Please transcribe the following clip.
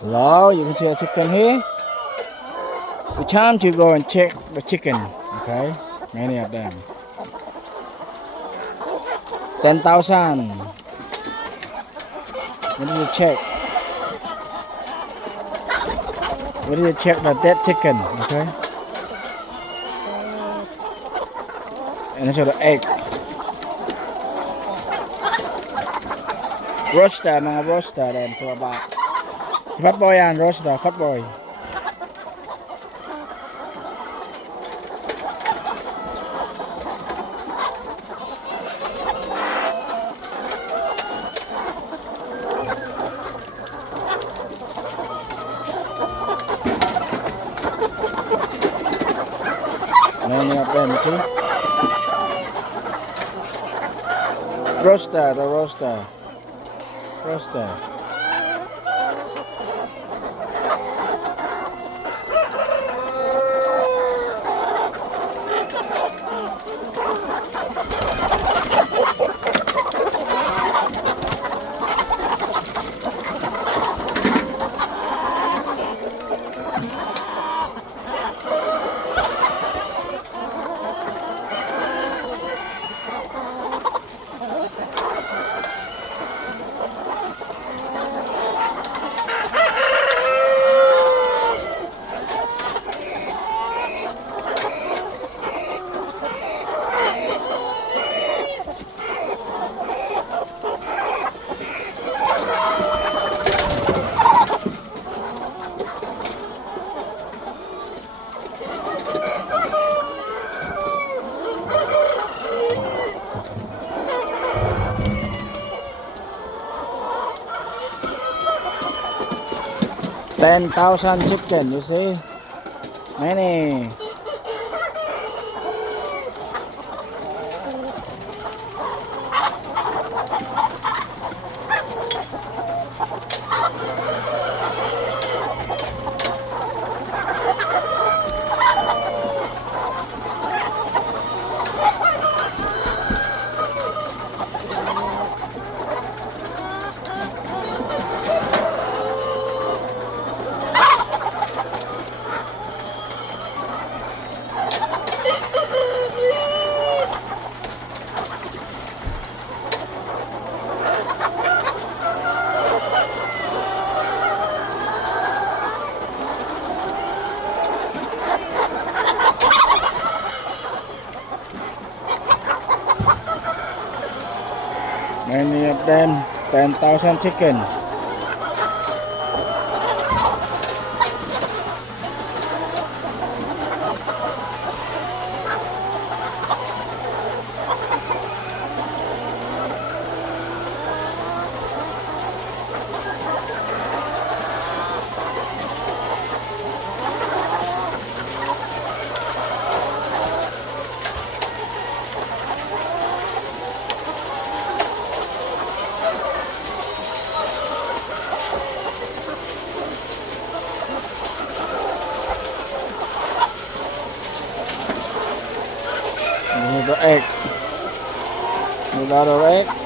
Hello, you can see a chicken here. It's time to go and check the chicken. Okay, many of them. 10,000. We need to check. We need to check the dead chicken. Okay. And also the egg. Roaster, mga roaster then for about. Fat boy yan, roaster, fat boy. Many of them, see? Roaster, the roaster. Roaster. $10,000 chicken, you see? Many. Many of them, 10,000 chicken. The egg. A lot of egg.